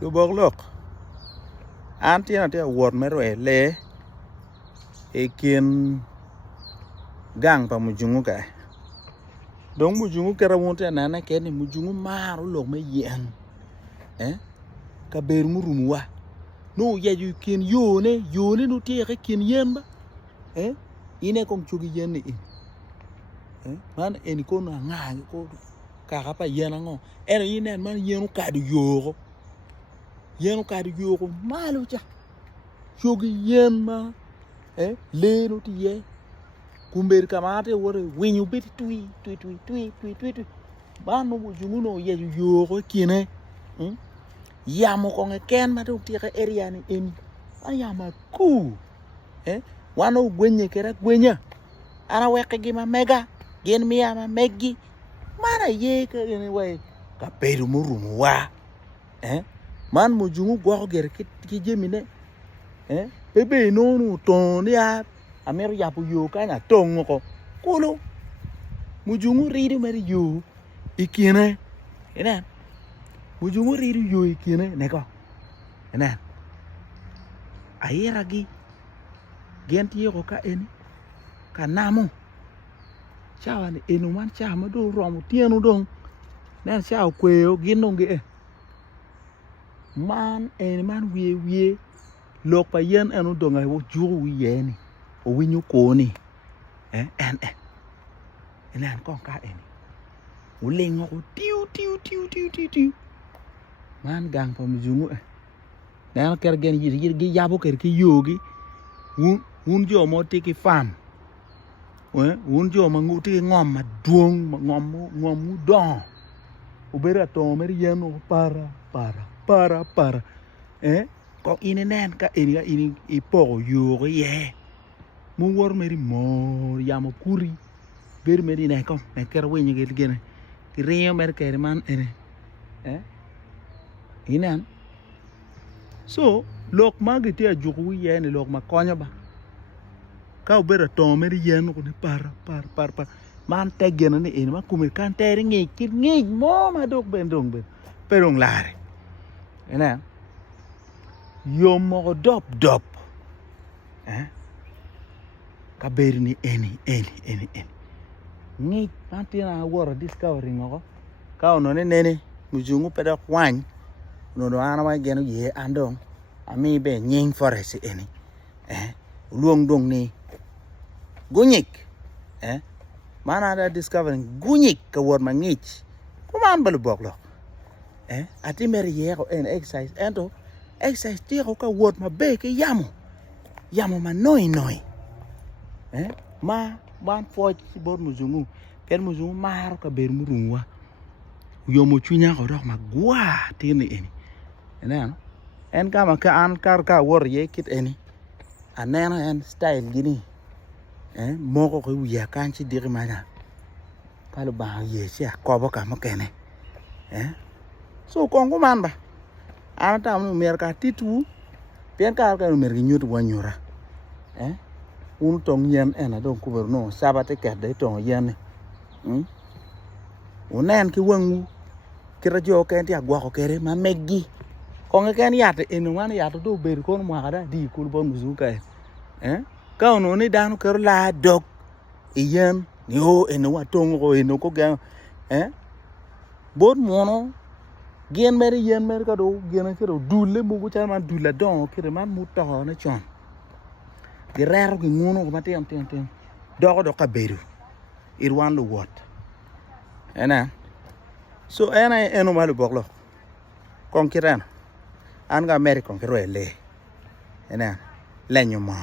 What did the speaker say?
Ka-Bokolok. Anti na te award mero le ekin gang pa mujungu ka. Dong mujungu kera wonte nana kene mujungu maru lok me yen. Kabedo orumuwa. No yeju kin yone no te kin yen ba. Ine kong chugi yen ni in. Man eni ko na nga ko ka pa yen ngo. Ine man yen ka du yoro. Yen ka du yoro malu cha. Chugi yen ma le no ti ye. Kumber kamate wore winyu bit tui. Ba no mujungu no yeju yoro kine. Yamo kong ken ma do ti area ni eni. Ayama ku. Wano gwenye kera gwenya. Ana weke gi ma mega. Gen mi ama meggi. Mana ye ka anyway. Kabedo orumuwa. Man mujungu gwoko gere ki jemine. Bebe no ton ya. Ameru yapu yo kanya tongo ko. Kulo. Mujungu ridu meri yo. Ikine. Ina. Mujungu ridu yo ikine. Neko. Ina. Ayera gi. Genti yoko ka eni. Ka namu. Chawa ni enu man chawa mado romu tienu dong. Nen chawa kweo ginonge Man eni man wie. Lok pa yen enu donga wo juru wiye ni. O winyu koni. Enen kong ka eni. Ulengo ko tiu. Man gang pa mujungu Nen ker gen gi yabo ker ki yogi. Un jo mo tiki farm. Un jo ma nguti ngom ma duong ngom don. Ubera to mer yen o para. Ko ine nen ka ini ipo yo ye. Mu wor meri mo yamo kuri. Ber meri ne kom ne ker wenye gel gene. Ki reyo mer ker man ene. Inan. So lok magi te ajuku ye ni lok ma konyo ba. Ka ubera to meri yen ko ni para. Man te gene ni ene ma kumir kan tere ngi mo ma dok bendong ben. Perong lare. Ena. Yo mo dop. Kabedo ni eni. Ngi pantina wora discovery ngoko. Ka ono nene mujungu peda kwany. No ana wa geno ye andong. Ami be nying forest eni. Luong dong ni gunyik. Mana ada discovering gunyik ka wor mangich. Kuman balu boklok. Ati meri ye ko en exercise ento exercise ti ko ka wor ma be ke yamo ma noi. Ma ban foj si bor mujungu. Ken mujungu mar ka ber orumuwa. Yo mo chunya ko dok ma gwa tini eni. En kama ka an ka wor ye kit eni. Anena en style gini. Moko ko wiya kanchi diri manya. Kalu ba ye sia kobo ka makene. So kongo man ba. Ana ta mu mer ka titu. Pien ka mer gi nyut wanyura. Un tong yen ena don kuber no sabate kede tong yen. Unen ki wangu. Kira jo ken ti gwoko kere ma meggi. Konge ken yate enu man yate do ber kon mo kada di kul bon muzuka. Ka ono ni danu kero la dog. Iyen ni o enu wa tongo ko enu ko gan. Bod mono gen meri yen meri ka do gen kero dule mugu chaman dula don kire man muto na chon. Di rero ki nguno ko matem. Dogo do kabedo. Irwan lo what. So enu malu boklo. Kong kiran. An ga American kero ele. Lenyo mo.